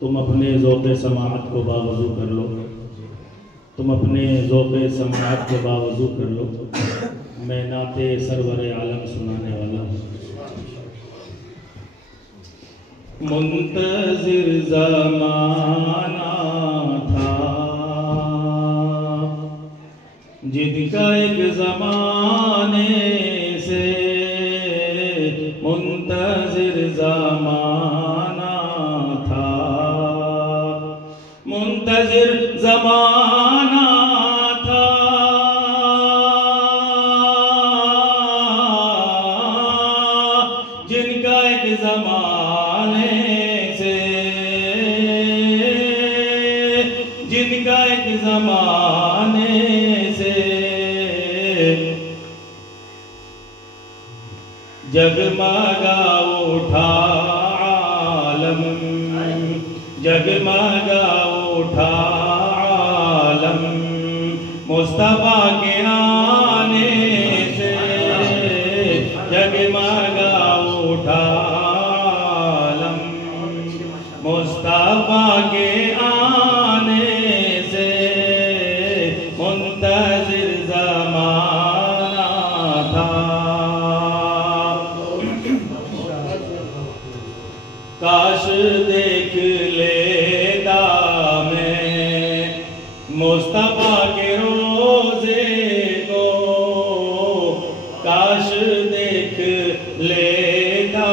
तुम अपने ज़ौक़े समाअत को बावज़ू कर लो, तुम अपने ज़ौक़े समाअत को बावज़ू कर लो। मैं नाते सरवर आलम सुनाने वाला हूँ। मुंतज़िर ज़माना था जिनका एक ज़माने से मुंतज़िर ज़माना था, मुंतज़िर ज़माना था, जिनका एक ज़माने से, जिनका एक ज़माने से जगमगा उठा आलम, जगमगा उठा आलम मुस्तफा के आने से, जगमगा उठा आलम मुस्तफा के आने से, मुंतज़िर ज़माना था। काश देख लेता मैं मुस्तफा के रोज़े को, काश देख लेता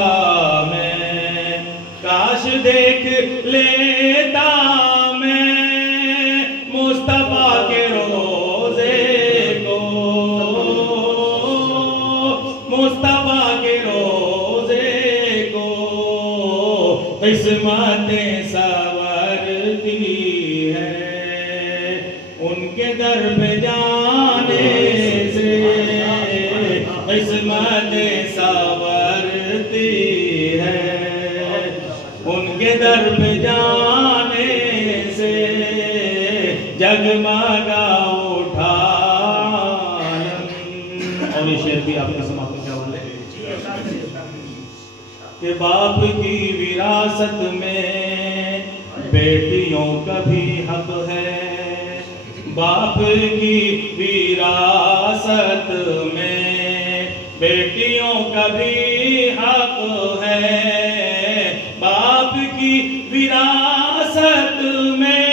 मैं, काश देख लेता मैं मुस्तफा के रोज़े को, मुस्तफा के रोज़े को। किस्मतें संवरती है उनके दर पे जाने से, किस्मतें संवरती है उनके दर पे जाने से, जगमगा उठा। और ये शेर भी आपके समाप्त क्या वाले कि बाप की विरासत में बेटियों का भी हक है, बाप की विरासत में बेटियों का भी हक है, बाप की विरासत में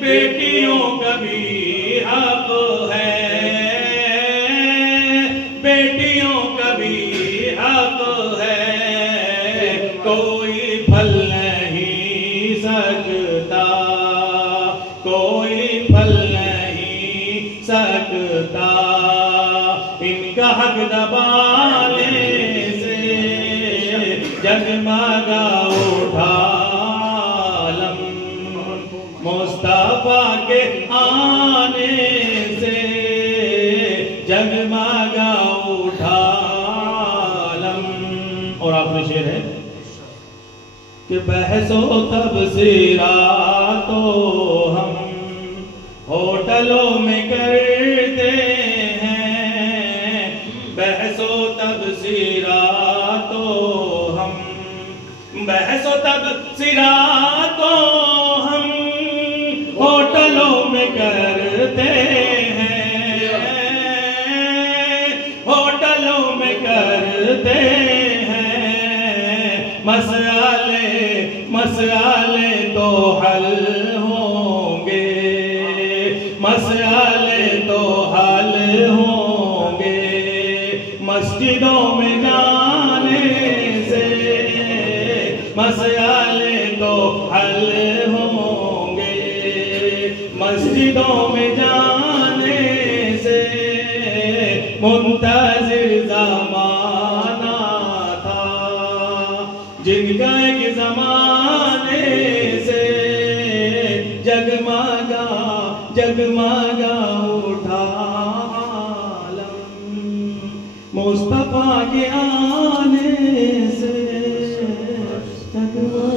बेटियों का भी हक है, बेटियों का भी हक है। कोई फल नहीं सकता, कोई फल नहीं सकता इनका हक दबाने से, जगमगा उठा आलम मुस्तफा के आने से, जगमगा उठा आलम। और आखिरी शेर है कि बहसो तबसीरा तो हम होटलों में करते हैं, बहसो तबसीरा तो हम, बहसो तबसीरा तो हम होटलों में करते हैं, होटलों में करते हैं। मसले मसले तो हल होंगे, मसले तो हल होंगे मस्जिदों में जाने से, मसले तो हल होंगे मस्जिदों में जाने से, मुंतज़िर ज़माना था जिनका एक ज़माने से, जगमगा जगमगा उठा आलम मुस्तफा के आने से, जगमगा।